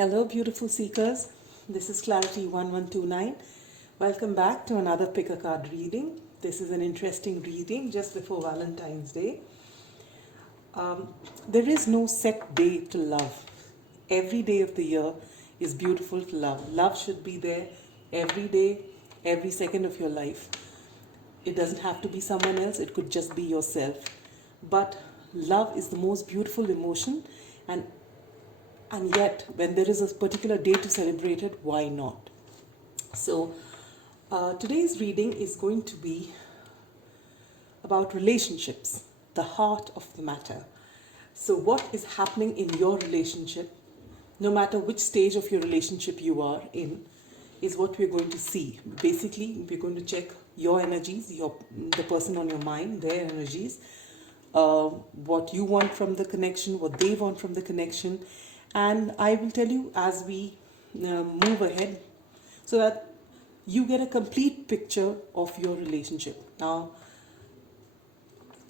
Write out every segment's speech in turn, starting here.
Hello, beautiful seekers. This is Clarity 1129. Welcome back to another pick a card reading. This is an interesting reading just before Valentine's Day. There is no set day to love. Every day of the year is beautiful to love. Love should be there every day, every second of your life. It doesn't have to be someone else, it could just be yourself. But love is the most beautiful emotion, and yet when there is a particular day to celebrate it, why not? So today's reading is going to be about relationships, the heart of the matter. So what is happening in your relationship, no matter which stage of your relationship you are in, is what we're going to see. Basically, we're going to check your energies, the person on your mind, their energies, what you want from the connection, what they want from the connection. And I will tell you as we move ahead so that you get a complete picture of your relationship. Now,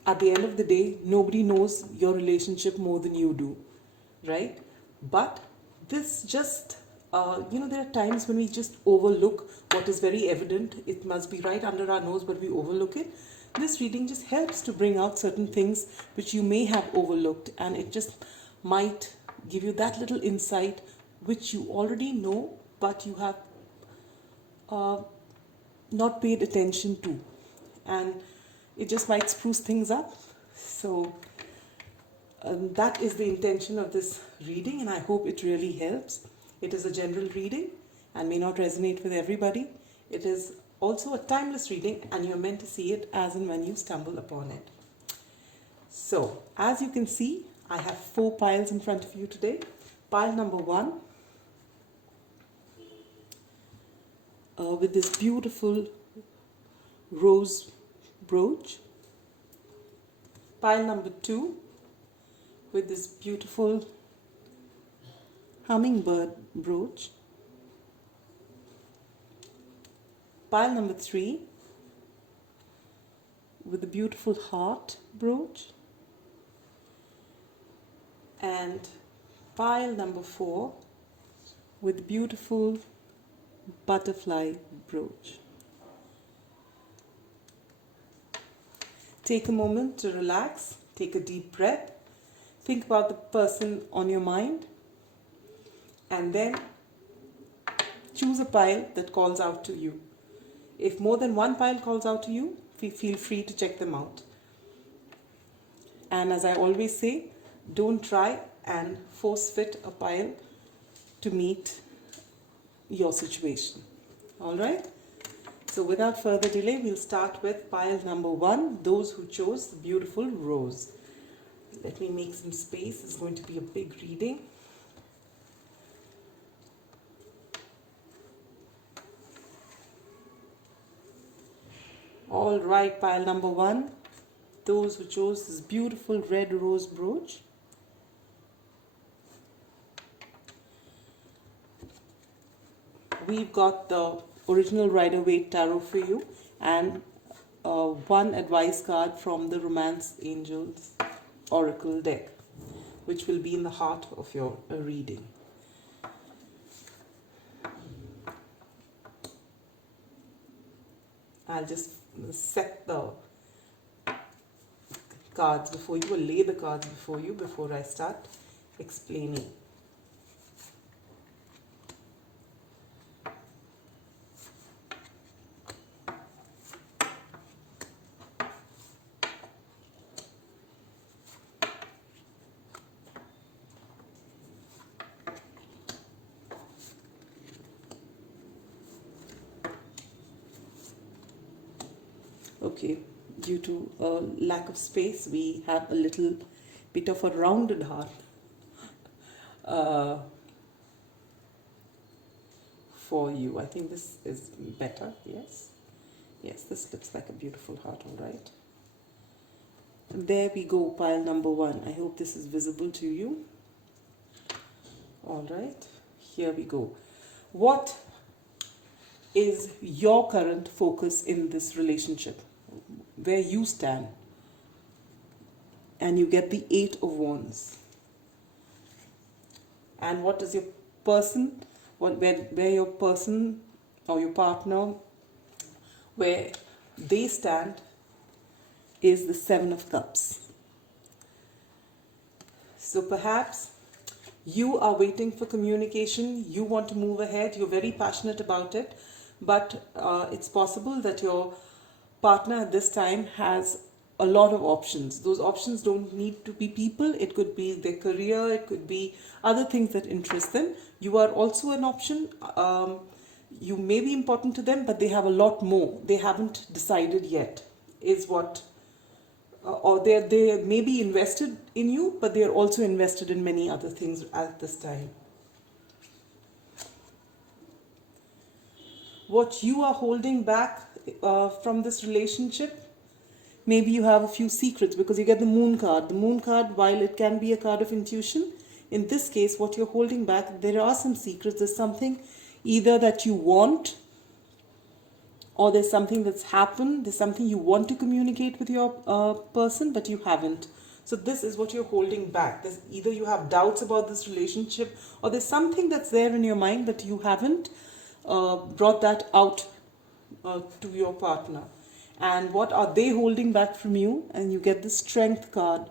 at the end of the day, nobody knows your relationship more than you do, right? But this just, there are times when we just overlook what is very evident. It must be right under our nose, but we overlook it. This reading just helps to bring out certain things which you may have overlooked, and it just might give you that little insight which you already know, but you have not paid attention to. And it just might spruce things up. So that is the intention of this reading, and I hope it really helps. It is a general reading and may not resonate with everybody. It is also a timeless reading, and you're meant to see it as and when you stumble upon it. So, as you can see, I have 4 piles in front of you today. Pile number 1, with this beautiful rose brooch. Pile number 2, with this beautiful hummingbird brooch. Pile number 3, with the beautiful heart brooch. And pile number 4 with beautiful butterfly brooch. Take a moment to relax, take a deep breath, think about the person on your mind, and then choose a pile that calls out to you. If more than one pile calls out to you, feel free to check them out. And as I always say, don't try and force fit a pile to meet your situation. All right? So without further delay, we'll start with pile number 1, those who chose the beautiful rose. Let me make some space. It's going to be a big reading. All right, pile number 1, those who chose this beautiful red rose brooch. We've got the original Rider-Waite Tarot for you, and one advice card from the Romance Angels Oracle deck, which will be in the heart of your reading. I'll just set the cards before you, or lay the cards before you before I start explaining. Okay, due to lack of space, we have a little bit of a rounded heart for you. I think this is better, yes? Yes, this looks like a beautiful heart, all right. And there we go, pile number 1. I hope this is visible to you. All right, here we go. What is your current focus in this relationship? Where you stand? And you get the 8 of Wands. And what does your person, where your person or your partner, where they stand is the Seven of Cups. So perhaps you are waiting for communication, you want to move ahead, you're very passionate about it, but it's possible that your partner at this time has a lot of options. Those options don't need to be people, it could be their career, it could be other things that interest them. You are also an option. You may be important to them, but they have a lot more. They haven't decided yet, is what. Or they may be invested in you, but they are also invested in many other things at this time. What you are holding back from this relationship, maybe you have a few secrets, because you get the Moon card. The Moon card, while it can be a card of intuition, in this case, what you're holding back, there are some secrets. There's something either that you want, or there's something that's happened, there's something you want to communicate with your person, but you haven't. So this is what you're holding back. There's either you have doubts about this relationship, or there's something that's there in your mind, but you haven't brought that out to your partner. And what are they holding back from you? And you get the Strength card.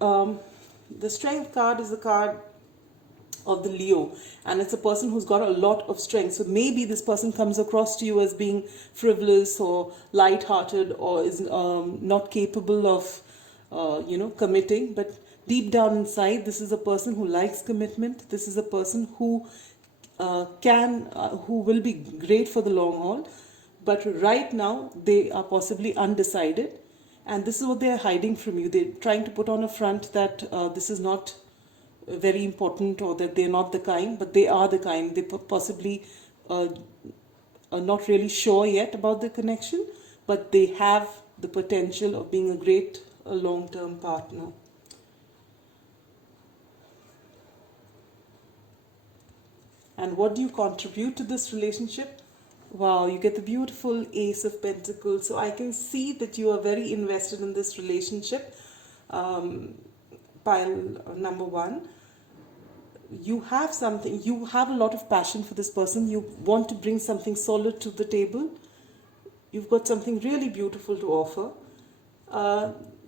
The Strength card is the card of the Leo, and it's a person who's got a lot of strength. So maybe this person comes across to you as being frivolous or light-hearted, or is not capable of committing, but deep down inside, this is a person who likes commitment. This is a person who who will be great for the long haul, but right now they are possibly undecided, and this is what they are hiding from you. They're trying to put on a front that this is not very important, or that they're not the kind, but they are the kind. They possibly are not really sure yet about the connection, but they have the potential of being a great long-term partner. And what do you contribute to this relationship? Wow, you get the beautiful Ace of Pentacles. So I can see that you are very invested in this relationship. Pile number one. You have something, you have a lot of passion for this person. You want to bring something solid to the table. You've got something really beautiful to offer.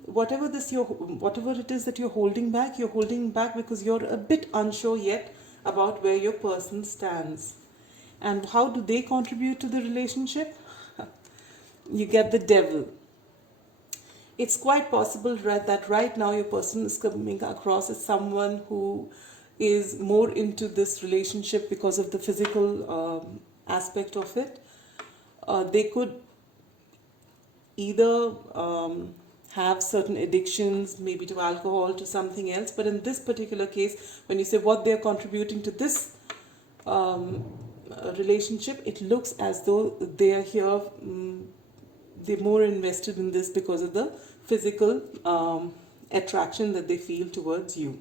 Whatever it is that you're holding back because you're a bit unsure yet about where your person stands. And how do they contribute to the relationship? You get the Devil. It's quite possible that right now your person is coming across as someone who is more into this relationship because of the physical aspect of it. They could either have certain addictions, maybe to alcohol, to something else, but in this particular case, when you say what they're contributing to this relationship, it looks as though they are here, they're more invested in this because of the physical attraction that they feel towards you.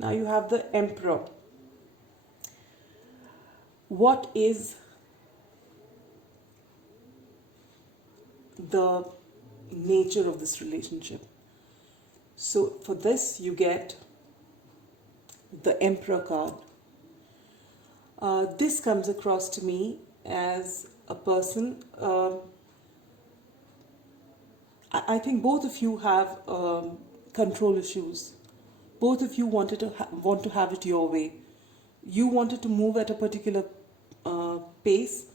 Now you have the Emperor. What is the nature of this relationship? So for this you get the Emperor card. This comes across to me as a person, I think both of you have control issues. Both of you want to have it your way. You wanted to move at a particular pace.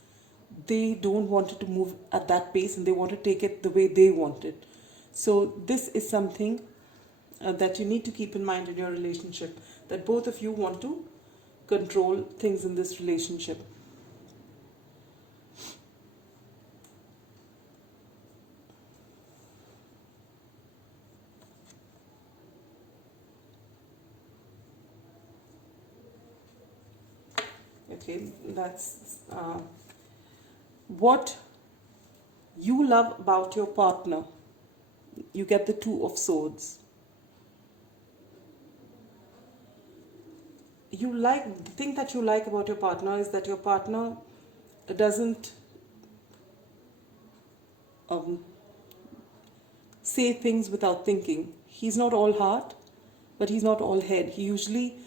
They don't want it to move at that pace, and they want to take it the way they want it. So this is something that you need to keep in mind in your relationship, that both of you want to control things in this relationship. Okay, that's what you love about your partner. you get the Two of Swords. The thing that you like about your partner is that your partner doesn't say things without thinking. He's not all heart, but he's not all head. He usually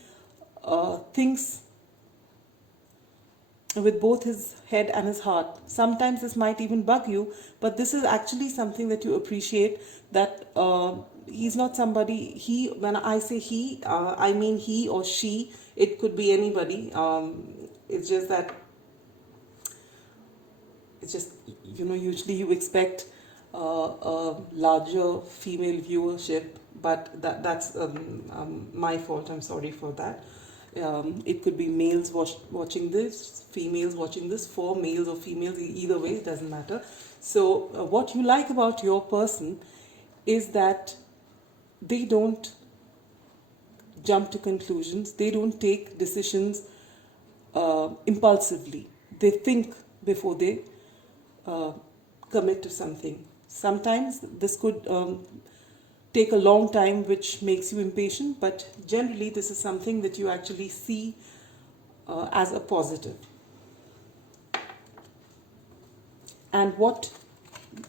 thinks with both his head and his heart. Sometimes this might even bug you, but this is actually something that you appreciate, that he's not somebody, when I say he, I mean he or she, it could be anybody. It's just that, usually you expect a larger female viewership, but that's my fault. I'm sorry for that. It could be males watching this, females watching this, for males or females, either way, it doesn't matter. So what you like about your person is that they don't jump to conclusions, they don't take decisions impulsively. They think before they commit to something. Sometimes this could take a long time, which makes you impatient, but generally this is something that you actually see as a positive. And what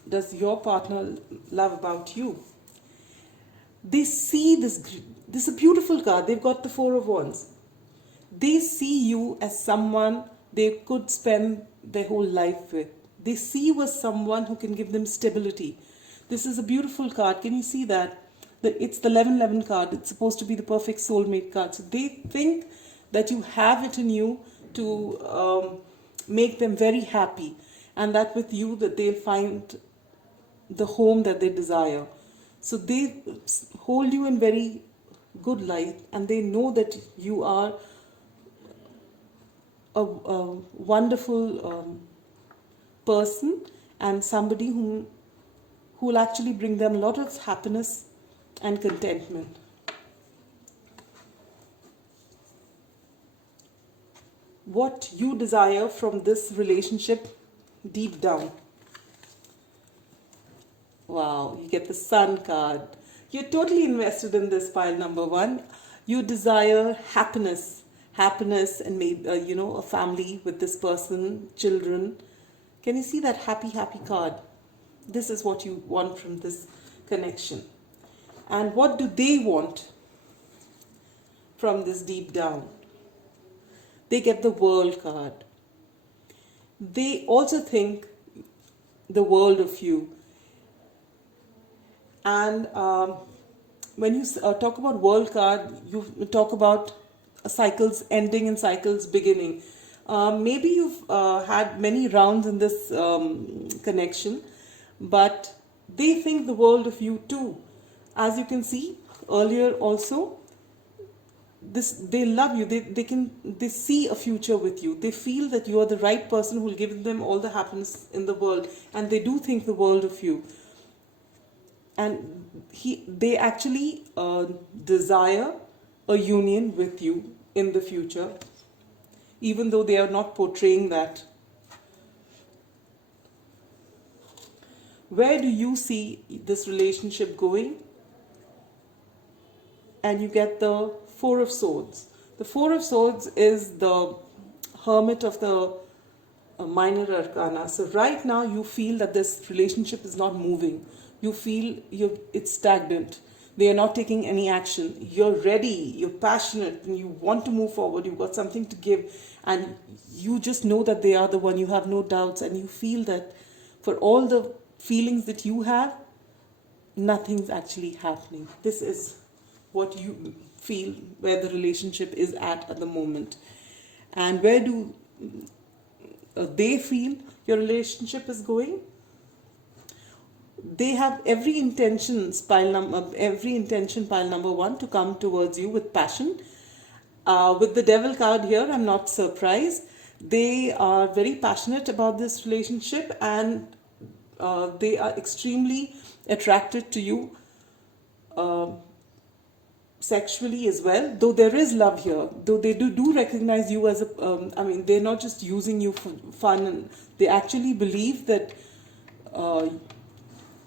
does your partner love about you? They see this is a beautiful card. They've got the Four of Wands. They see you as someone they could spend their whole life with. They see you as someone who can give them stability. This is a beautiful card. Can you see that? It's the 1111 card. It's supposed to be the perfect soulmate card. So they think that you have it in you to make them very happy, and that with you that they'll find the home that they desire. So they hold you in very good light, and they know that you are a wonderful person, and somebody who will actually bring them a lot of happiness and contentment. What you desire from this relationship deep down. Wow, you get the Sun card. You're totally invested in this, pile number one. You desire happiness and maybe, a family with this person, children. Can you see that happy card? This is what you want from this connection. And what do they want from this deep down? They get the World card. They also think the world of you. And when you talk about World card, you talk about cycles ending and cycles beginning. Maybe you've had many rounds in this connection, but they think the world of you too. As you can see earlier also, they love you. They see a future with you. They feel that you are the right person who will give them all the happiness in the world, and they do think the world of you. And they actually desire a union with you in the future, even though they are not portraying that. Where do you see this relationship going? And you get the Four of Swords. The Four of Swords is the Hermit of the Minor Arcana. So right now you feel that this relationship is not moving. You feel it's stagnant. They are not taking any action. You're ready, you're passionate, and you want to move forward. You've got something to give, and you just know that they are the one. You have no doubts, and you feel that for all the feelings that you have, nothing's actually happening. This is what you feel where the relationship is at the moment. And where do they feel your relationship is going? They have every intention, pile number one, to come towards you with passion. With the Devil card here, I'm not surprised. They are very passionate about this relationship, and they are extremely attracted to you sexually as well. Though there is love here, though they do recognize you as they're not just using you for fun, and they actually believe that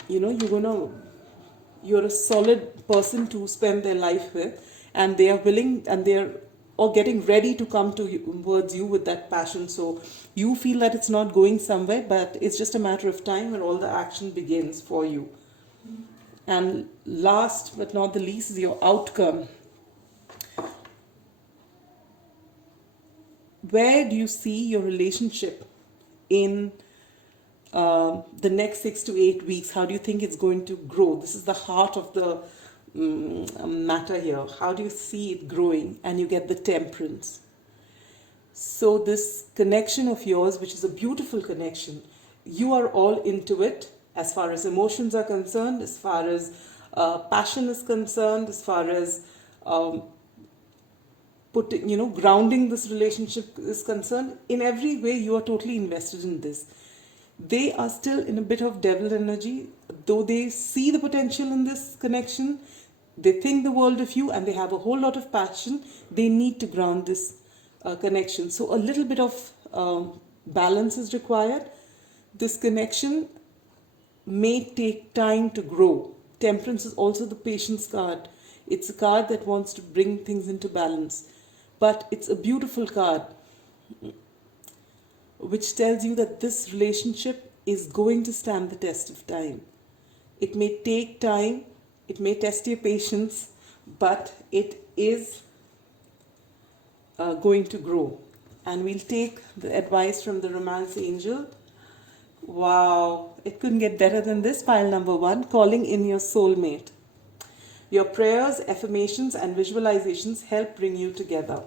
you're going to you're a solid person to spend their life with, and they are willing and they're or getting ready to come towards you with that passion. So you feel that it's not going somewhere, but it's just a matter of time when all the action begins for you. And last but not the least is your outcome. Where do you see your relationship in the next 6 to 8 weeks? How do you think it's going to grow? This is the heart of the matter here. How do you see it growing? And you get the Temperance. So this connection of yours, which is a beautiful connection, you are all into it as far as emotions are concerned, as far as passion is concerned, as far as grounding this relationship is concerned. In every way, you are totally invested in this. They are still in a bit of devil energy, though they see the potential in this connection. They think the world of you and they have a whole lot of passion. They need to ground this connection. So a little bit of balance is required. This connection may take time to grow. Temperance is also the patience card. It's a card that wants to bring things into balance. But it's a beautiful card which tells you that this relationship is going to stand the test of time. It may take time, it may test your patience, but it is going to grow. And we'll take the advice from the Romance Angel. Wow, it couldn't get better than this. Pile number 1, calling in your soulmate. Your prayers, affirmations, and visualizations help bring you together.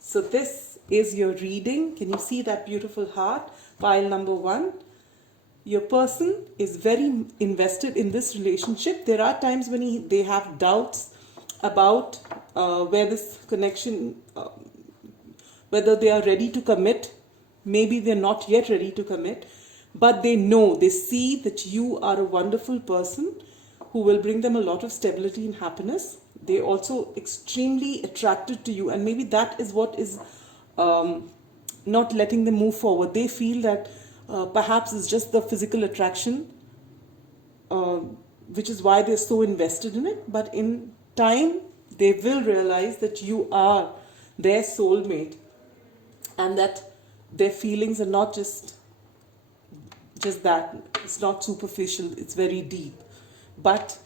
So this is your reading. Can you see that beautiful heart? Pile number 1. Your person is very invested in this relationship. There are times when they have doubts about where this connection, whether they are ready to commit. Maybe they're not yet ready to commit, but they know, they see that you are a wonderful person who will bring them a lot of stability and happiness. They're also extremely attracted to you, and maybe that is what is not letting them move forward. They feel that perhaps it's just the physical attraction, which is why they're so invested in it. But in time, they will realize that you are their soulmate, and that their feelings are not just that. It's not superficial, it's very deep. But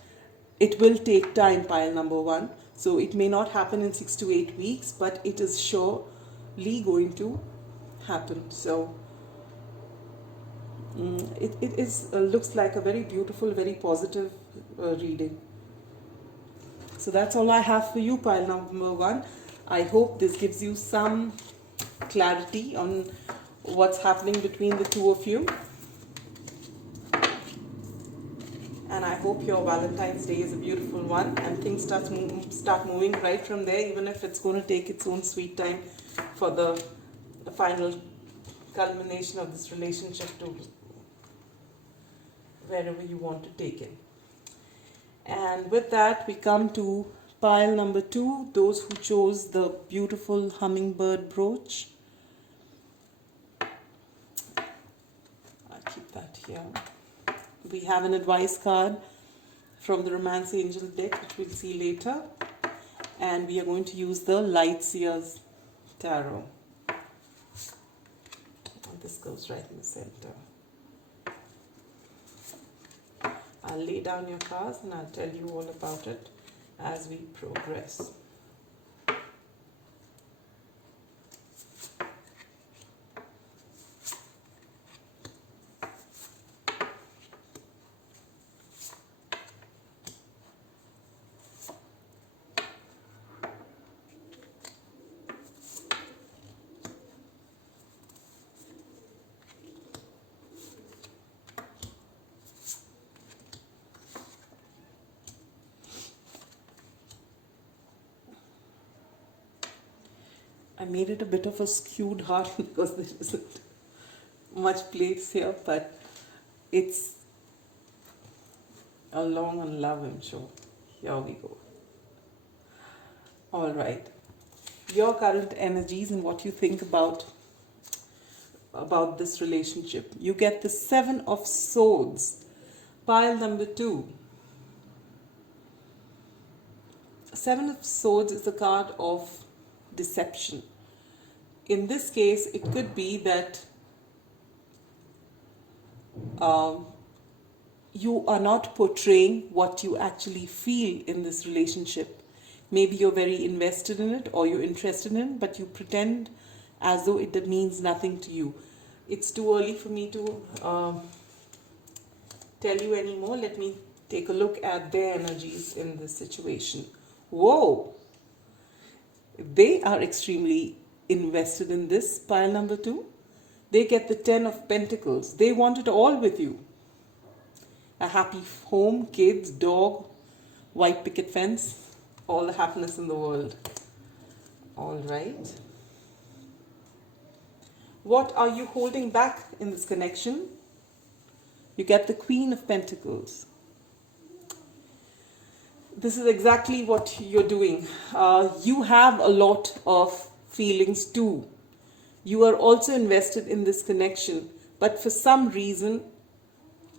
it will take time, pile number 1. So it may not happen in 6 to 8 weeks, but it is surely going to happen. So it looks like a very beautiful, very positive reading. So that's all I have for you, pile number 1. I hope this gives you some clarity on what's happening between the two of you. And I hope your Valentine's Day is a beautiful one and things start moving right from there, even if it's going to take its own sweet time for the final culmination of this relationship to wherever you want to take it. And with that, we come to pile number 2, those who chose the beautiful Hummingbird brooch. I'll keep that here. We have an advice card from the Romance Angel deck, which we'll see later. And we are going to use the Light Seers Tarot. And this goes right in the center. I'll lay down your cards and I'll tell you all about it as we progress. I made it a bit of a skewed heart because there isn't much place here, but it's a long on love, I'm sure. Here we go. All right. Your current energies and what you think about this relationship. You get the 7 of Swords. Pile number 2. Seven of Swords is a card of deception. In this case, it could be that you are not portraying what you actually feel in this relationship. Maybe you're very invested in it or you're interested in it, but you pretend as though it means nothing to you. It's too early for me to tell you anymore. Let me take a look at their energies in this situation. Whoa! They are extremely invested in this, pile number 2. They get the 10 of Pentacles. They want it all with you. A happy home, kids, dog, white picket fence, all the happiness in the world. All right. What are you holding back in this connection? You get the Queen of Pentacles. This is exactly what you're doing. You have a lot of feelings too. You are also invested in this connection, but for some reason,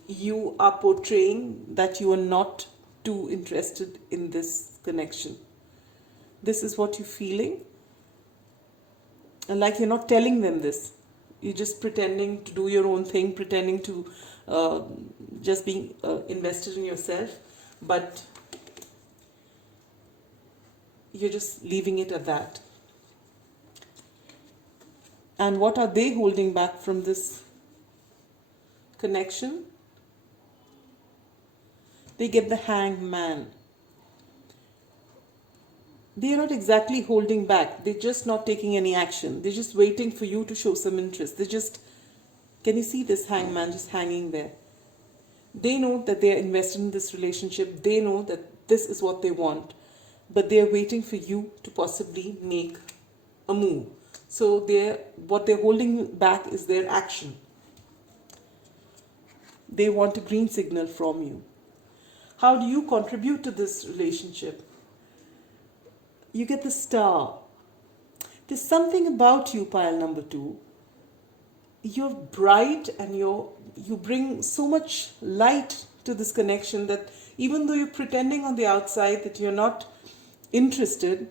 you are portraying that you are not too interested in this connection. This is what you're feeling. And like you're not telling them this. You're just pretending to do your own thing, pretending to just being invested in yourself. But you're just leaving it at that. And what are they holding back from this connection? They get the Hangman. They're not exactly holding back. They're just not taking any action. They're just waiting for you to show some interest. They're just, can you see this Hangman just hanging there? They know that they're invested in this relationship. They know that this is what they want. But they're waiting for you to possibly make a move. So what they're holding back is their action. They want a green signal from you. How do you contribute to this relationship? You get the Star. There's something about you, pile number 2. You're bright and you bring so much light to this connection that even though you're pretending on the outside that you're not interested,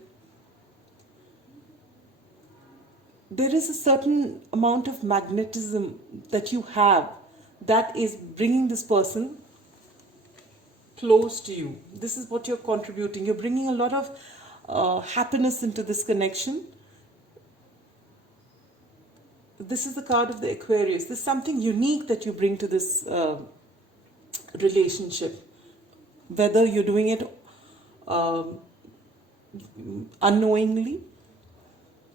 there is a certain amount of magnetism that you have that is bringing this person close to you. This is what you're contributing. You're bringing a lot of happiness into this connection. This is the card of the Aquarius. There's something unique that you bring to this relationship. Whether you're doing it unknowingly,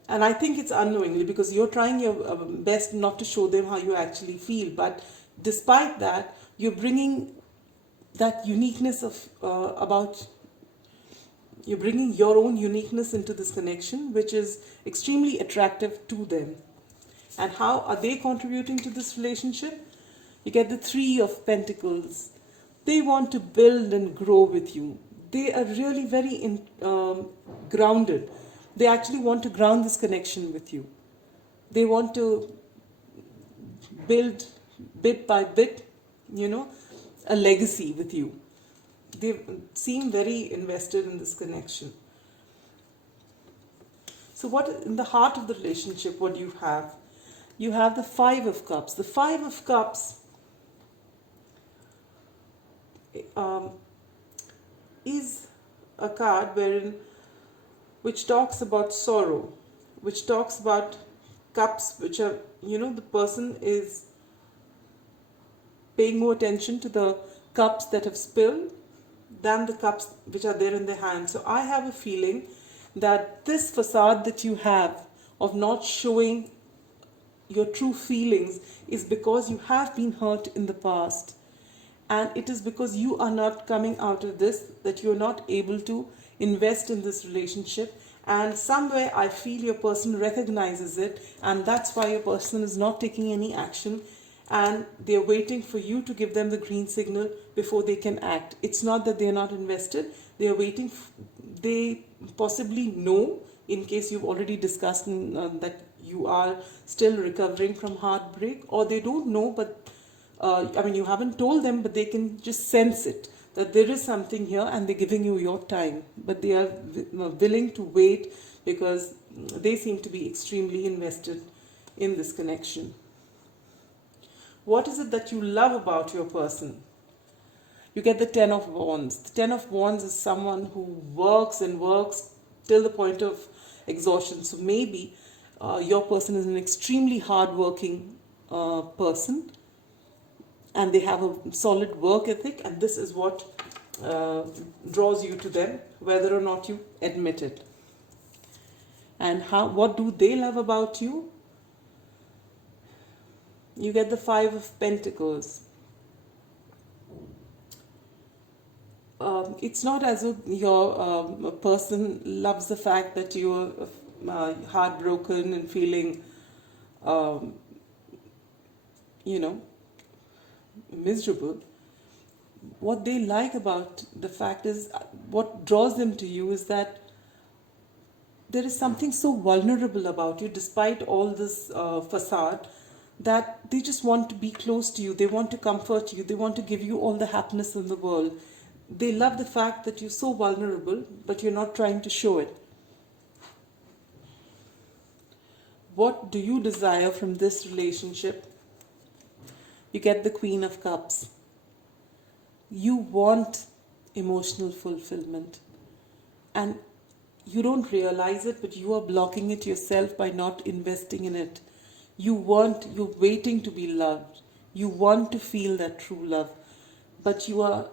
and I think it's unknowingly because you're trying your best not to show them how you actually feel. But despite that, you're bringing that uniqueness of you're bringing your own uniqueness into this connection, which is extremely attractive to them. And how are they contributing to this relationship? You get the 3 of Pentacles. They want to build and grow with you. They are really very grounded. They actually want to ground this connection with you. They want to build bit by bit, a legacy with you. They seem very invested in this connection. So what in the heart of the relationship, what do you have? You have the 5 of Cups. The 5 of Cups is a card which talks about sorrow, which talks about cups which are, the person is paying more attention to the cups that have spilled than the cups which are there in their hand. So I have a feeling that this facade that you have of not showing your true feelings is because you have been hurt in the past. And it is because you are not coming out of this that you're not able to invest in this relationship. And somewhere I feel your person recognizes it, and that's why your person is not taking any action, and they're waiting for you to give them the green signal before they can act. It's not that they're not invested. They're waiting. They possibly know, in case you've already discussed that you are still recovering from heartbreak, or they don't know, but you haven't told them, but they can just sense it. that there is something here and they're giving you your time, but they are willing to wait because they seem to be extremely invested in this connection. What is it that you love about your person? You get the Ten of Wands. The Ten of Wands is someone who works and works till the point of exhaustion. So maybe your person is an extremely hardworking person, and they have a solid work ethic, and this is what draws you to them, whether or not you admit it. And what do they love about you? You get the Five of Pentacles. It's not as if your person loves the fact that you're heartbroken and feeling, miserable. What they like about the fact is, what draws them to you is that there is something so vulnerable about you, despite all this facade, that they just want to be close to you. They want to comfort you. They want to give you all the happiness in the world. They love the fact that you're so vulnerable, but you're not trying to show it. What do you desire from this relationship? You get the Queen of Cups. You want emotional fulfillment. And you don't realize it, but you are blocking it yourself by not investing in it. You're waiting to be loved. You want to feel that true love. But you are,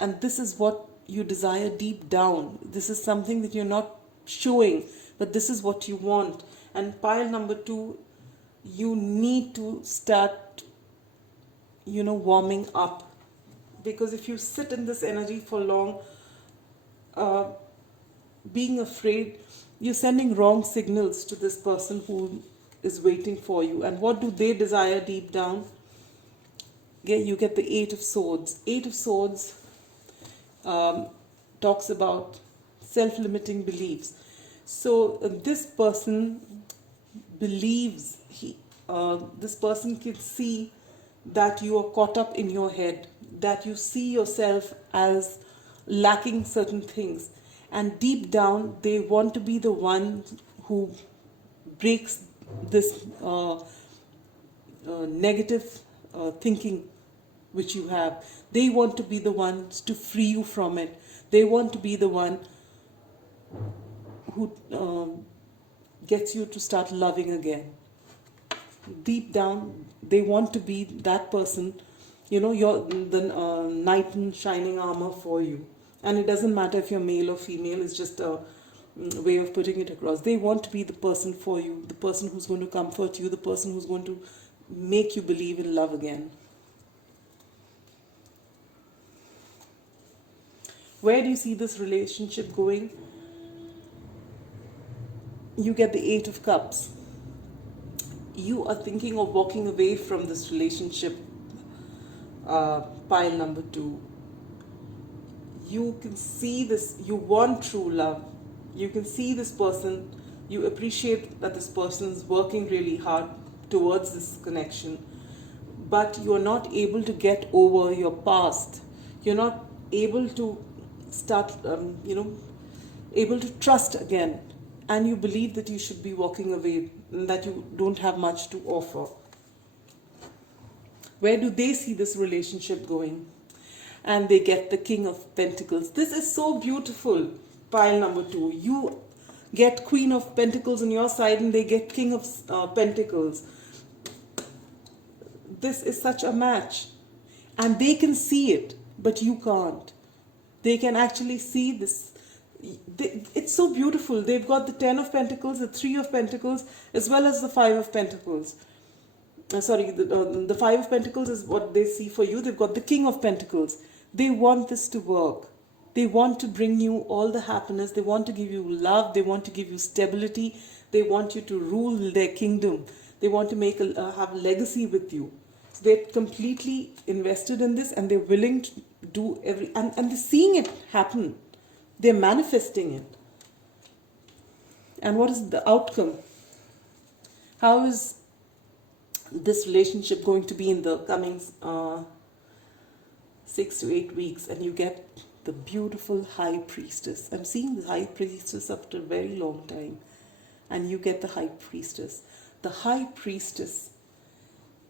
and this is what you desire deep down. This is something that you're not showing, but this is what you want. And pile number 2, you need to start, warming up. Because if you sit in this energy for long, being afraid, you're sending wrong signals to this person who is waiting for you. And what do they desire deep down? You get the Eight of Swords. Eight of Swords talks about self-limiting beliefs. So this person believes, this person can see that you are caught up in your head, that you see yourself as lacking certain things. And deep down, they want to be the one who breaks this negative thinking which you have. They want to be the ones to free you from it. They want to be the one who gets you to start loving again. Deep down, they want to be that person, you're the knight in shining armor for you. And it doesn't matter if you're male or female, it's just a way of putting it across. They want to be the person for you, the person who's going to comfort you, the person who's going to make you believe in love again. Where do you see this relationship going? You get the Eight of Cups. You are thinking of walking away from this relationship, pile number 2. You can see this, you want true love. You can see this person, you appreciate that this person is working really hard towards this connection, but you are not able to get over your past. You're not able to start, able to trust again. And you believe that you should be walking away, and that you don't have much to offer. Where do they see this relationship going? And they get the King of Pentacles. This is so beautiful, pile number 2. You get Queen of Pentacles on your side and they get King of Pentacles. This is such a match. And they can see it, but you can't. They can actually see this. It's so beautiful. They've got the Ten of Pentacles, the Three of Pentacles, as well as the Five of Pentacles. The Five of Pentacles is what they see for you. They've got the King of Pentacles. They want this to work. They want to bring you all the happiness. They want to give you love. They want to give you stability. They want you to rule their kingdom. They want to have a legacy with you. So they're completely invested in this, and they're willing to do and they're seeing it happen. They're manifesting it. And what is the outcome? How is this relationship going to be in the coming 6 to 8 weeks, and you get the beautiful High Priestess. I'm seeing the High Priestess after a very long time, and you get the High Priestess. The High Priestess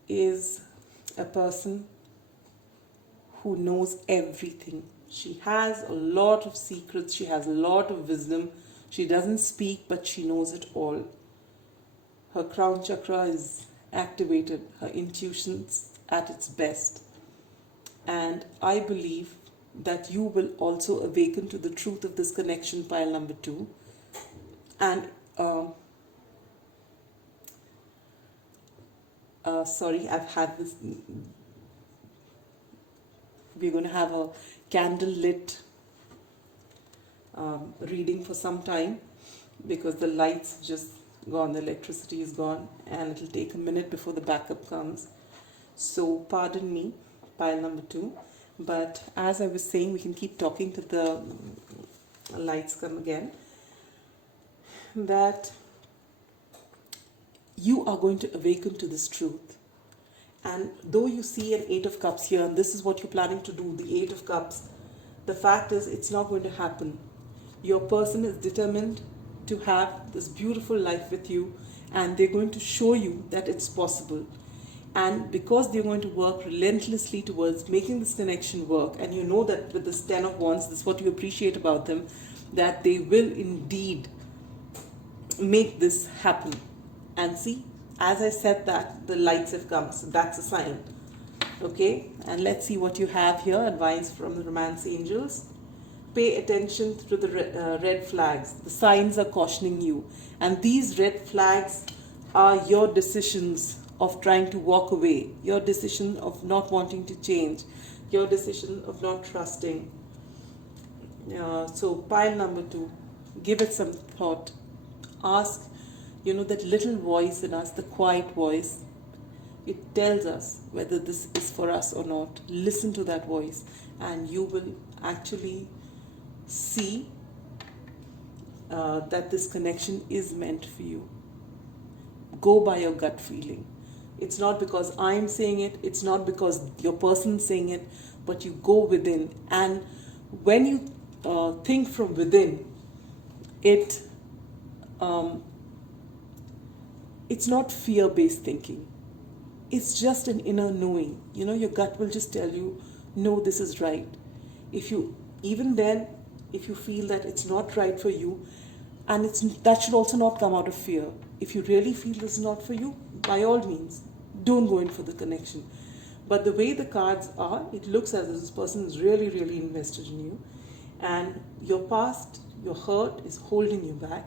is a person who knows everything. She has a lot of secrets, she has a lot of wisdom. She doesn't speak, but she knows it all. Her crown chakra is activated, her intuition's at its best. And I believe that you will also awaken to the truth of this connection, pile number 2. And sorry, I've had this. We're going to have a candle lit reading for some time because the lights just gone, the electricity is gone, and it'll take a minute before the backup comes. So pardon me, pile number 2. But as I was saying, we can keep talking till the lights come again. That you are going to awaken to this truth. And though you see an 8 of Cups here, and this is what you're planning to do, the 8 of Cups, the fact is it's not going to happen. Your person is determined to have this beautiful life with you, and they're going to show you that it's possible. And because they're going to work relentlessly towards making this connection work, and you know that with this 10 of Wands, this is what you appreciate about them, that they will indeed make this happen. And see, as I said that, the lights have come, so that's a sign. Okay, and let's see what you have here. Advice from the Romance Angels. Pay attention to the red flags. The signs are cautioning you. And these red flags are your decisions of trying to walk away, your decision of not wanting to change, your decision of not trusting. So pile number 2, give it some thought. Ask, that little voice in us, the quiet voice, it tells us whether this is for us or not. Listen to that voice, and you will actually see that this connection is meant for you. Go by your gut feeling. It's not because I'm saying it, it's not because your person's saying it, but you go within. And when you think from within, it's not fear-based thinking. It's just an inner knowing. Your gut will just tell you, no, this is right. If you feel that it's not right for you, and that should also not come out of fear. If you really feel this is not for you, by all means, don't go in for the connection. But the way the cards are, it looks as if this person is really, really invested in you. And your past, your hurt is holding you back,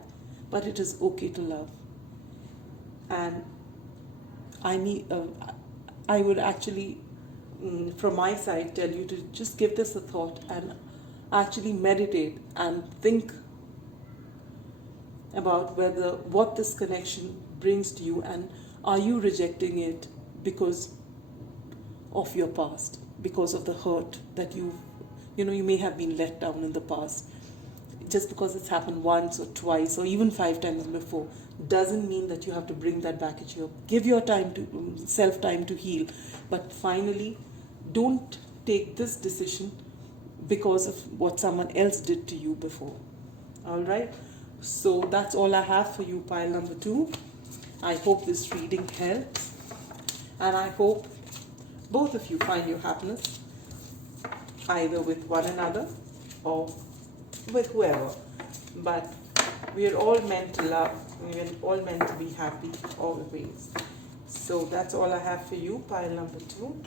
but it is okay to love. And I would actually, from my side, tell you to just give this a thought and actually meditate and think about what this connection brings to you, and are you rejecting it because of your past, because of the hurt that you may have been let down in the past. Just because it's happened once or twice or even 5 times before doesn't mean that you have to bring that back at you. Give your self time to heal, but finally don't take this decision because of what someone else did to you before. All right, so that's all I have for you, pile number 2. I hope this reading helps, and I hope both of you find your happiness either with one another or with whoever. But we are all meant to love, we are all meant to be happy always. So that's all I have for you, pile number 2.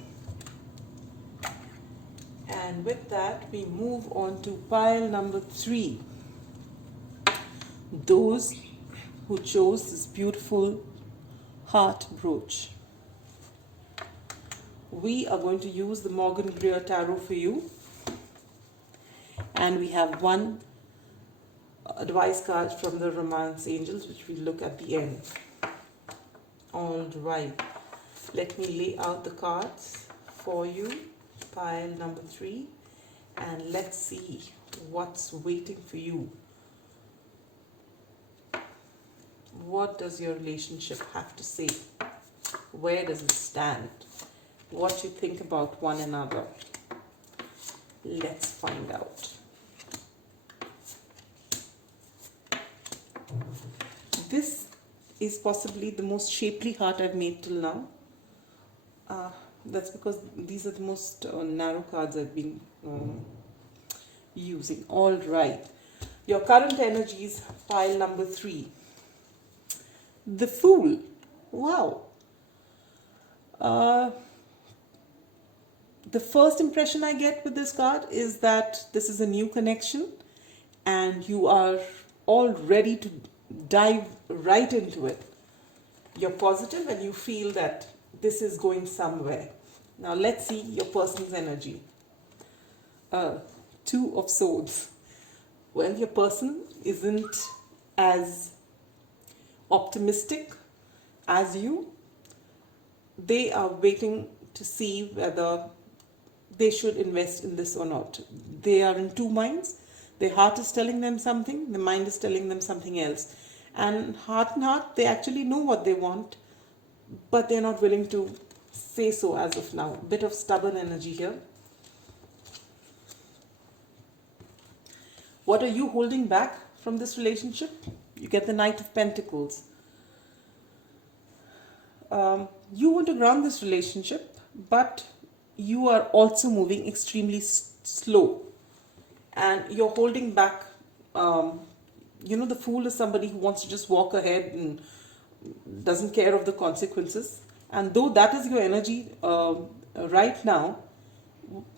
And with that, we move on to pile number 3. Those who chose this beautiful heart brooch. We are going to use the Morgan Greer Tarot for you. And we have one advice card from the Romance Angels, which we'll look at the end. All right. Let me lay out the cards for you, pile number 3. And let's see what's waiting for you. What does your relationship have to say? Where does it stand? What you think about one another? Let's find out. This is possibly the most shapely heart I've made till now. That's because these are the most narrow cards I've been using. All right. Your current energies, pile number 3. The Fool. Wow. The first impression I get with this card is that this is a new connection and you are all ready to dive right into it. You're positive and you feel that this is going somewhere. Now let's see your person's energy. 2 of Swords. Well, your person isn't as optimistic as you. They are waiting to see whether they should invest in this or not. They are in 2 minds. Their heart is telling them something, the mind is telling them something else. And heart and heart, they actually know what they want, but they're not willing to say so as of now. Bit of stubborn energy here. What are you holding back from this relationship? You get the Knight of Pentacles. You want to ground this relationship, but you are also moving extremely slow. And you're holding back. The Fool is somebody who wants to just walk ahead and doesn't care of the consequences. And though that is your energy right now,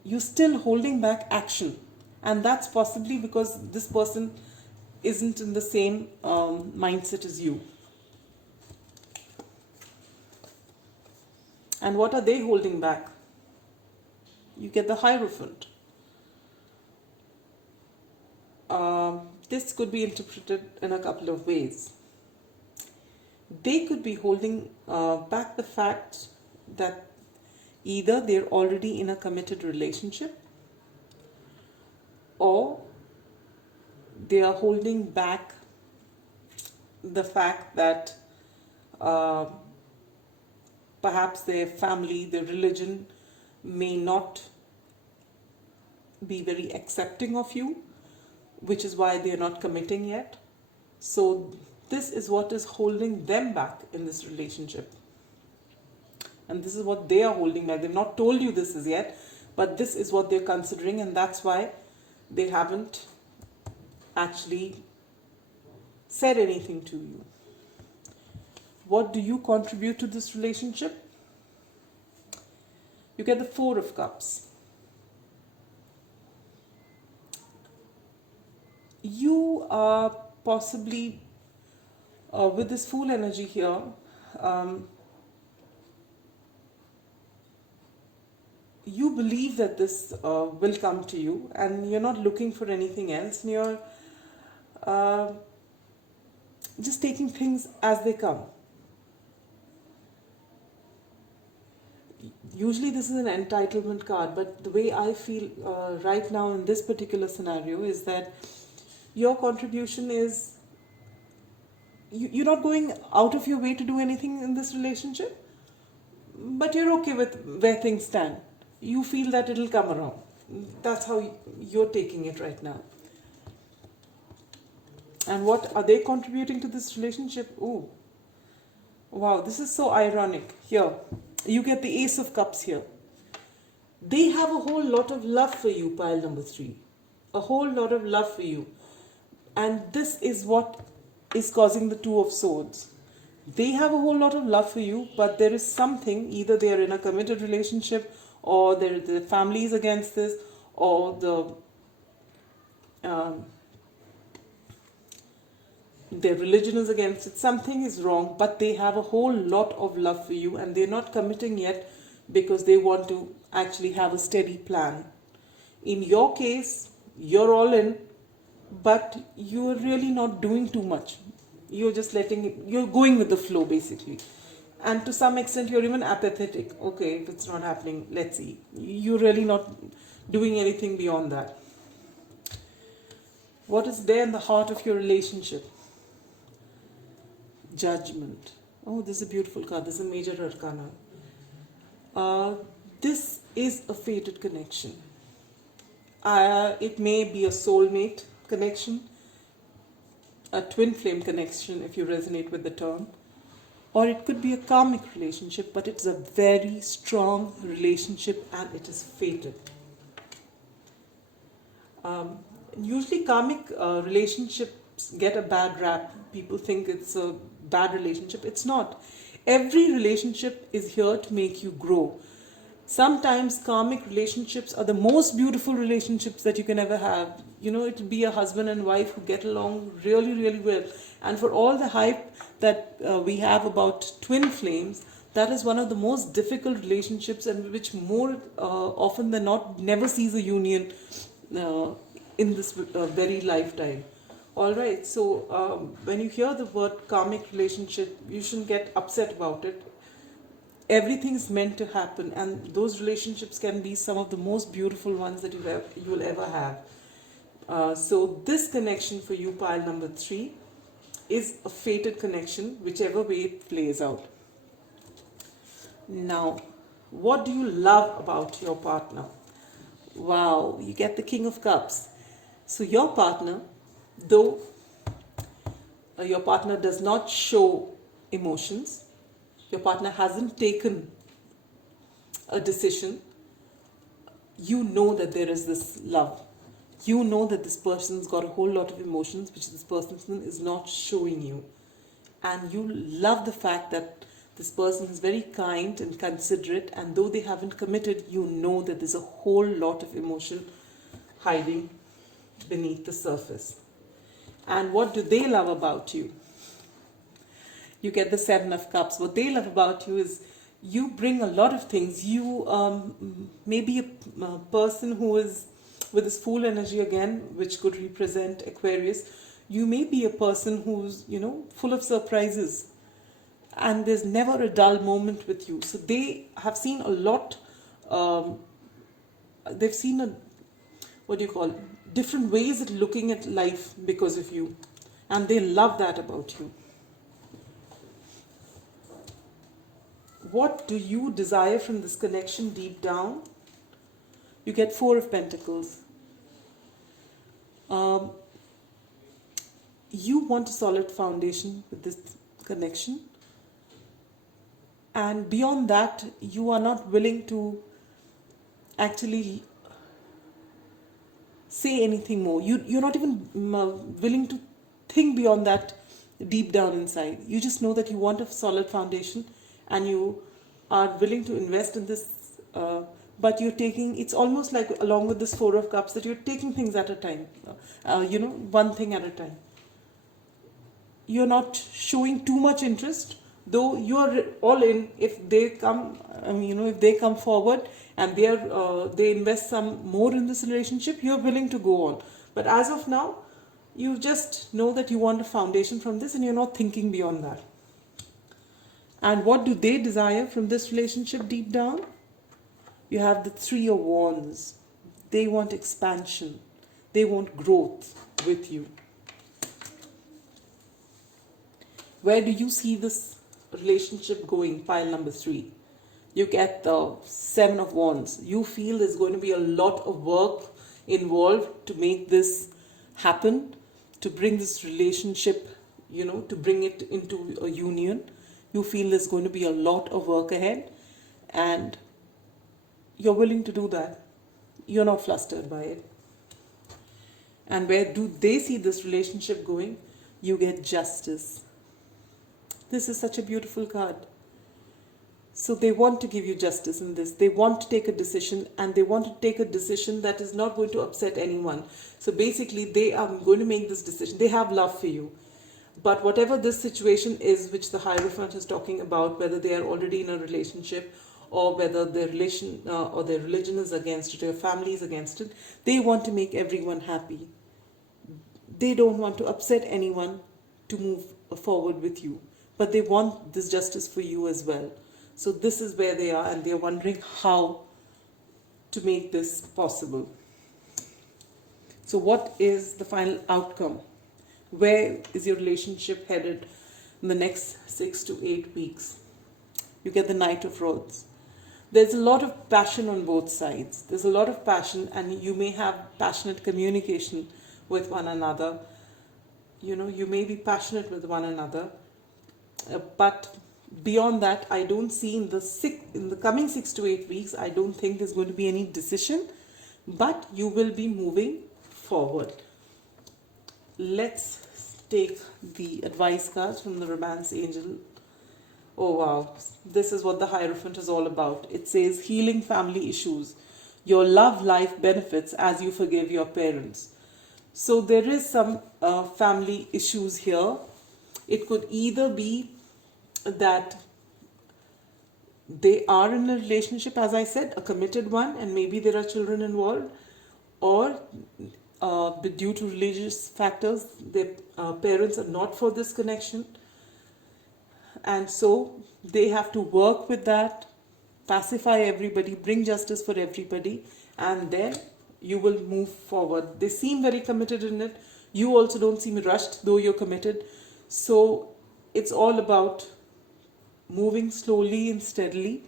you're still holding back action. And that's possibly because this person isn't in the same mindset as you. And what are they holding back? You get the Hierophant. This could be interpreted in a couple of ways. They could be holding back the fact that either they're already in a committed relationship, or they are holding back the fact that perhaps their family, their religion may not be very accepting of you, which is why they are not committing yet. So this is what is holding them back in this relationship. And this is what they are holding back. They've not told you this is yet, but this is what they're considering, and that's why they haven't actually said anything to you. What do you contribute to this relationship? You get the 4 of Cups. You are possibly, with this Fool energy here, you believe that this will come to you, and you're not looking for anything else, and you're just taking things as they come. Usually this is an entitlement card, but the way I feel right now in this particular scenario is that your contribution is, you're not going out of your way to do anything in this relationship, but you're okay with where things stand. You feel that it'll come around. That's how you're taking it right now. And what are they contributing to this relationship? Oh, wow, this is so ironic. Here, you get the Ace of Cups here. They have a whole lot of love for you, pile number 3. A whole lot of love for you. And this is what is causing the 2 of Swords. They have a whole lot of love for you, but there is something, either they are in a committed relationship, or the family is against this, or their religion is against it. Something is wrong, but they have a whole lot of love for you, and they're not committing yet because they want to actually have a steady plan. In your case, you're all in, but you're really not doing too much. You're just you're going with the flow basically. And to some extent, you're even apathetic. Okay, if it's not happening, let's see. You're really not doing anything beyond that. What is there in the heart of your relationship? Judgment. Oh, this is a beautiful card. This is a major arcana. This is a fated connection. It may be a soulmate connection, a twin flame connection if you resonate with the term, or it could be a karmic relationship, but it's a very strong relationship and it is fated. Usually karmic relationships get a bad rap. People think it's a bad relationship. It's not. Every relationship is here to make you grow. Sometimes karmic relationships are the most beautiful relationships that you can ever have. You know, it'll be a husband and wife who get along really, really well. And for all the hype that we have about twin flames, that is one of the most difficult relationships, and which more often than not never sees a union in this very lifetime. All right, so when you hear the word karmic relationship, you shouldn't get upset about it. Everything is meant to happen, and those relationships can be some of the most beautiful ones that you will ever have. So this connection for you, pile number 3, is a fated connection, whichever way it plays out. Now, what do you love about your partner? Wow, you get the King of Cups. So your partner, though your partner does not show emotions, your partner hasn't taken a decision, you know that there is this love. You know that this person's got a whole lot of emotions which this person is not showing you. And you love the fact that this person is very kind and considerate, and though they haven't committed, you know that there's a whole lot of emotion hiding beneath the surface. And what do they love about you? You get the 7 of Cups. What they love about you is you bring a lot of things. You may be a person who is with this Fool energy again, which could represent Aquarius. You may be a person who's, full of surprises, and there's never a dull moment with you. So they have seen a lot. They've seen different ways of looking at life because of you, and they love that about you. What do you desire from this connection deep down? You get 4 of Pentacles. You want a solid foundation with this connection, and beyond that, you are not willing to actually say anything more. You're not even willing to think beyond that deep down inside. You just know that you want a solid foundation, and you are willing to invest in this, but you're taking, it's almost like along with this 4 of Cups, that you're taking things at a time, one thing at a time. You're not showing too much interest, though you're all in. If they come, if they come forward and they invest some more in this relationship, you're willing to go on. But as of now, you just know that you want a foundation from this, and you're not thinking beyond that. And what do they desire from this relationship deep down? You have the 3 of Wands. They want expansion. They want growth with you. Where do you see this relationship going, pile number 3? You get the 7 of Wands. You feel there's going to be a lot of work involved to make this happen, to bring this relationship, to bring it into a union. You feel there's going to be a lot of work ahead, and you're willing to do that. You're not flustered by it. And where do they see this relationship going? You get Justice. This is such a beautiful card. So they want to give you justice in this. They want to take a decision, and they want to take a decision that is not going to upset anyone. So basically, they are going to make this decision. They have love for you. But whatever this situation is, which the Hierophant is talking about, whether they are already in a relationship, or whether their relation or their religion is against it, or their family is against it, they want to make everyone happy. They don't want to upset anyone to move forward with you. But they want this justice for you as well. So this is where they are, and they're wondering how to make this possible. So what is the final outcome? Where is your relationship headed in the next 6 to 8 weeks? You get the Knight of Rods. there's a lot of passion on both sides. There's a lot of passion, and you may have passionate communication with one another. You know, you may be passionate with one another, but beyond that, I don't see in the coming 6 to 8 weeks, I don't think there's going to be any decision, but you will be moving forward. Let's take the advice cards from the Romance Angel. Oh wow, this is what the Hierophant is all about. It says healing family issues. Your love life benefits as you forgive your parents. So there is some family issues here. It could either be that they are in a relationship, as I said, a committed one, and maybe there are children involved, or due to religious factors, their parents are not for this connection, and so they have to work with that, pacify everybody, bring justice for everybody, and then you will move forward. They seem very committed in it. You also don't seem rushed, though you're committed. So it's all about moving slowly and steadily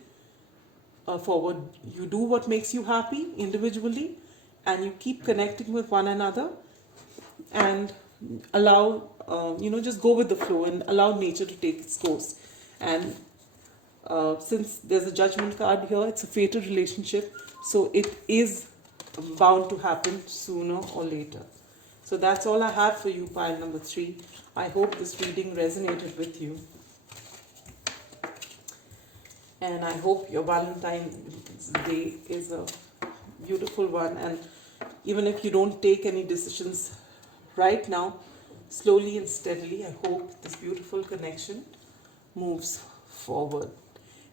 forward. You do what makes you happy individually, and you keep connecting with one another, and allow, just go with the flow and allow nature to take its course. And since there's a judgment card here, it's a fated relationship, so it is bound to happen sooner or later. So that's all I have for you, pile number 3. I hope this reading resonated with you. And I hope your Valentine's Day is a beautiful one. And even if you don't take any decisions right now, slowly and steadily, I hope this beautiful connection moves forward.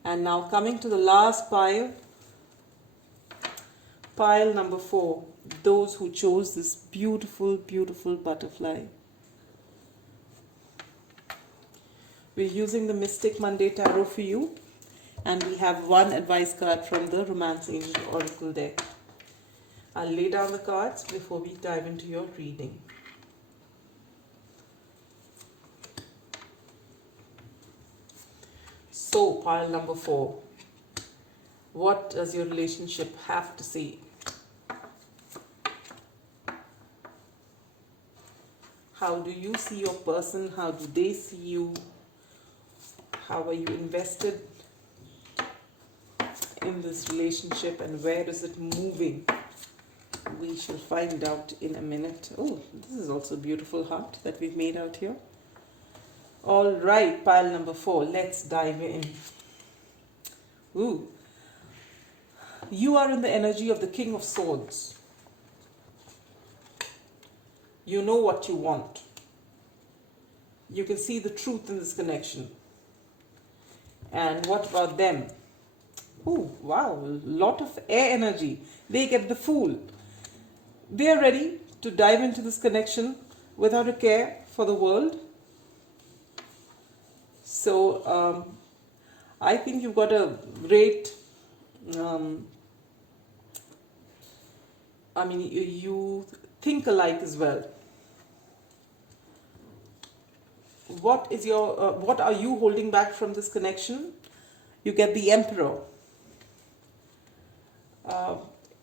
And now coming to the last pile, pile number 4, those who chose this beautiful, beautiful butterfly. We're using the Mystic Monday Tarot for you, and we have one advice card from the Romance Angel Oracle deck. I'll lay down the cards before we dive into your reading. So, pile number 4, what does your relationship have to say? How do you see your person? How do they see you? How are you invested in this relationship, and where is it moving? We shall find out in a minute. Oh, this is also a beautiful heart that we've made out here. All right, pile number 4, let's dive in. Ooh. You are in the energy of the King of Swords. You know what you want. You can see the truth in this connection. And what about them? Oh, wow, a lot of air energy. They get the Fool. They are ready to dive into this connection without a care for the world. So, I think you've got a great, you think alike as well. What are you holding back from this connection? You get the Emperor.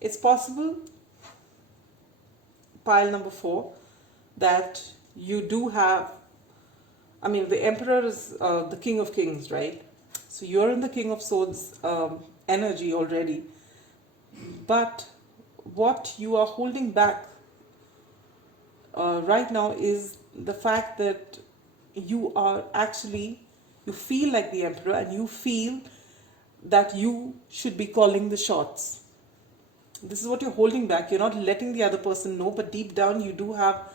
It's possible, pile number 4, that you do have, the Emperor is the King of Kings, right? So you're in the King of Swords energy already. But what you are holding back right now is the fact that you feel like the Emperor, and you feel that you should be calling the shots. This is what you're holding back. You're not letting the other person know, but deep down you do have,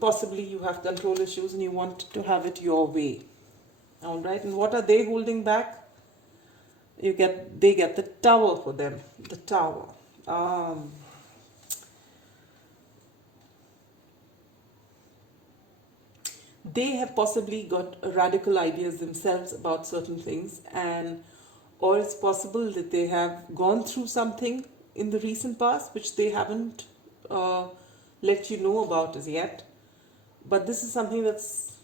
possibly you have control issues and you want to have it your way. All right, and what are they holding back? They get the Tower for them. The Tower. They have possibly got radical ideas themselves about certain things, or it's possible that they have gone through something in the recent past which they haven't let you know about as yet. But this is something that's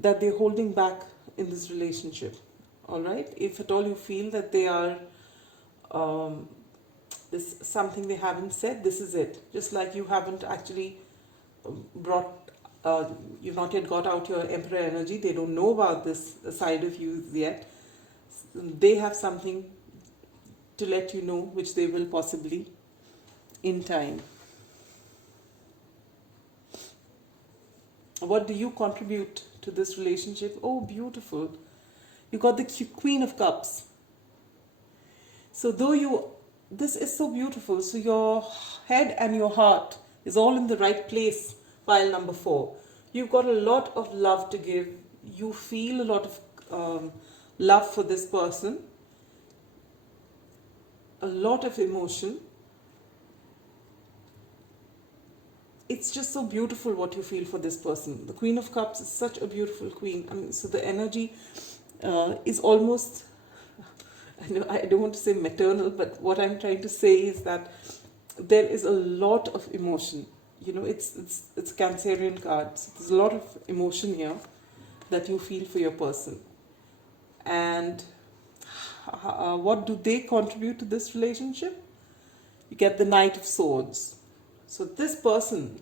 that they're holding back in this relationship. All right, if at all you feel that they are this something they haven't said, this is it. Just like you haven't actually brought you've not yet got out your emperor energy, they don't know about this side of you yet. They have something to let you know, which they will possibly in time. What do you contribute to this relationship? Oh, beautiful. You got the Queen of Cups. So this is so beautiful. So your head and your heart is all in the right place, pile number 4. You've got a lot of love to give. You feel a lot of love for this person. A lot of emotion. It's just so beautiful what you feel for this person. The Queen of Cups is such a beautiful queen. I mean, so the energy is almost, I don't want to say maternal, but what I'm trying to say is that there is a lot of emotion. You know, it's Cancerian card. So there's a lot of emotion here that you feel for your person. And what do they contribute to this relationship? You get the Knight of Swords. So this person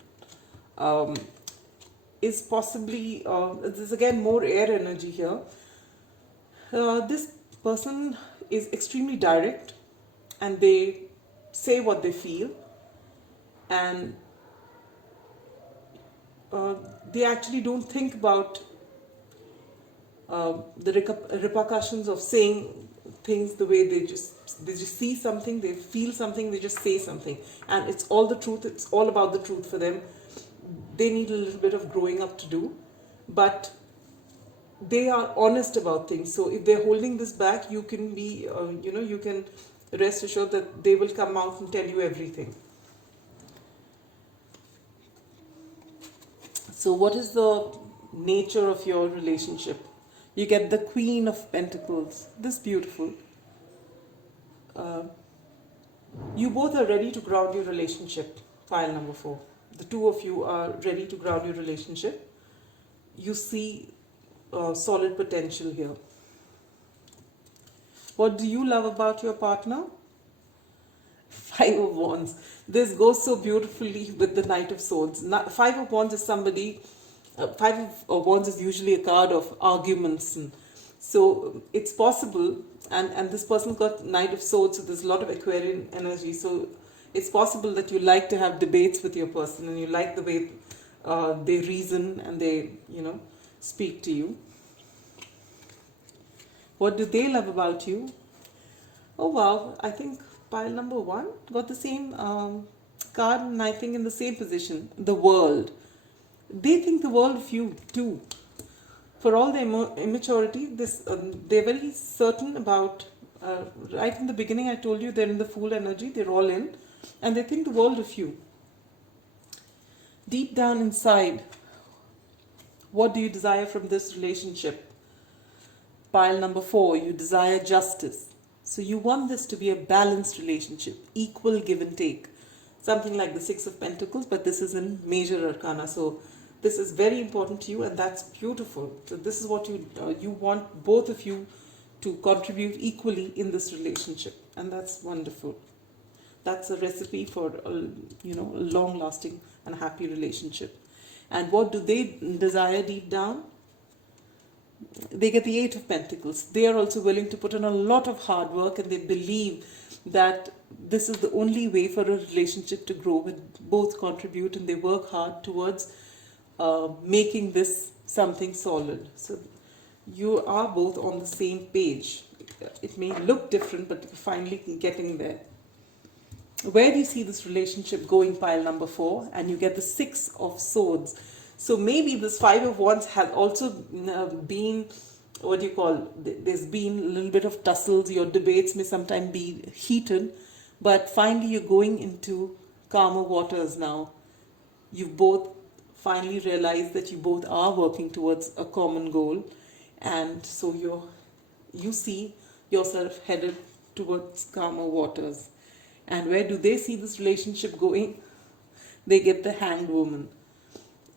is possibly, there's again more air energy here. This person is extremely direct and they say what they feel, and they actually don't think about the repercussions of saying things the way they just see something, they feel something, they just say something, and it's all the truth. It's all about the truth for them. They need a little bit of growing up to do, but they are honest about things. So if they're holding this back, you can be you can rest assured that they will come out and tell you everything. So what is the nature of your relationship? You get the Queen of Pentacles. This beautiful. You both are ready to ground your relationship. Pile number 4. The two of you are ready to ground your relationship. You see solid potential here. What do you love about your partner? 5 of Wands. This goes so beautifully with the Knight of Swords. 5 of Wands is somebody. 5 of Wands is usually a card of arguments, and so it's possible, and this person got Knight of Swords, so there's a lot of Aquarian energy, so it's possible that you like to have debates with your person and you like the way they reason and they speak to you. What do they love about you? Oh wow, I think pile number 1 got the same card, and I think in the same position, the World. They think the world of you too. For all their immaturity, they're very certain about, right in the beginning I told you they're in the Fool energy, they're all in, and they think the world of you. Deep down inside, what do you desire from this relationship? Pile number 4, you desire justice. So you want this to be a balanced relationship, equal give and take. Something like the 6 of Pentacles, but this is in major arcana, so this is very important to you, and that's beautiful. So this is what you want both of you to contribute equally in this relationship, and that's wonderful. That's a recipe for a long-lasting and happy relationship. And what do they desire deep down? They get the 8 of Pentacles. They are also willing to put in a lot of hard work, and they believe that this is the only way for a relationship to grow, when both contribute and they work hard towards making this something solid. So you are both on the same page. It may look different, but you're finally getting there. Where do you see this relationship going? Pile number 4, and you get the 6 of Swords. So maybe this 5 of Wands has also been, there's been a little bit of tussles. Your debates may sometimes be heated, but finally you're going into calmer waters now. You've both finally realized that you both are working towards a common goal, and so you see yourself headed towards calmer waters. And where do they see this relationship going? They get the Hanged Woman.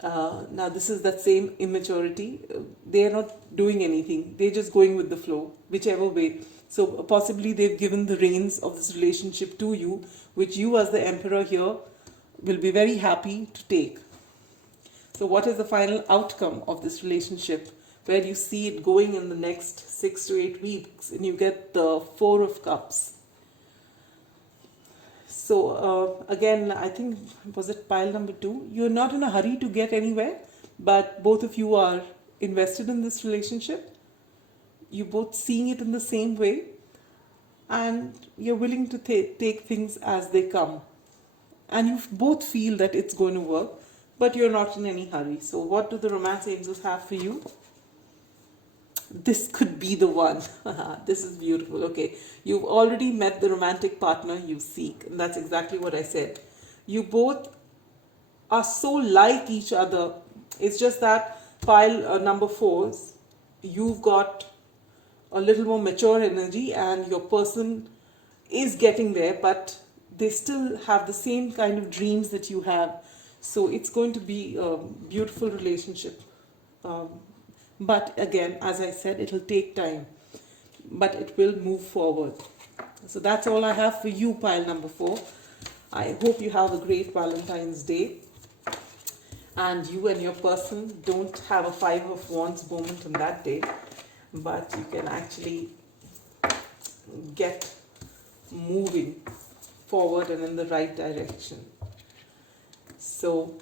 Now this is that same immaturity. They are not doing anything. They're just going with the flow, whichever way. So possibly they've given the reins of this relationship to you, which you as the emperor here will be very happy to take. So what is the final outcome of this relationship? Where you see it going in the next 6 to 8 weeks, and you get the Four of Cups. So again, I think, was it pile number 2? You're not in a hurry to get anywhere, but both of you are invested in this relationship. You're both seeing it in the same way, and you're willing to take things as they come. And you both feel that it's going to work, but you're not in any hurry. So what do the romance angels have for you? This could be the one. This is beautiful. Okay, you've already met the romantic partner you seek, and that's exactly what I said. You both are so like each other. It's just that pile number 4s, you've got a little more mature energy, and your person is getting there, but they still have the same kind of dreams that you have. So it's going to be a beautiful relationship. But again, as I said, it'll take time, but it will move forward. So that's all I have for you, pile number 4. I hope you have a great Valentine's Day, and you and your person don't have a 5 of Wands moment on that day, but you can actually get moving forward and in the right direction. So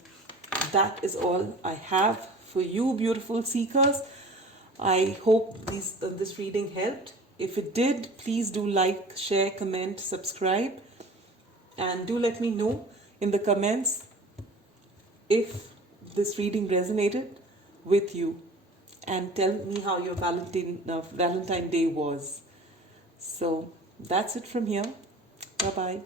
that is all I have for you, beautiful seekers. I hope this reading helped. If it did, please do like, share, comment, subscribe, and do let me know in the comments if this reading resonated with you, and tell me how your Valentine Day was. So that's it from here. Bye bye.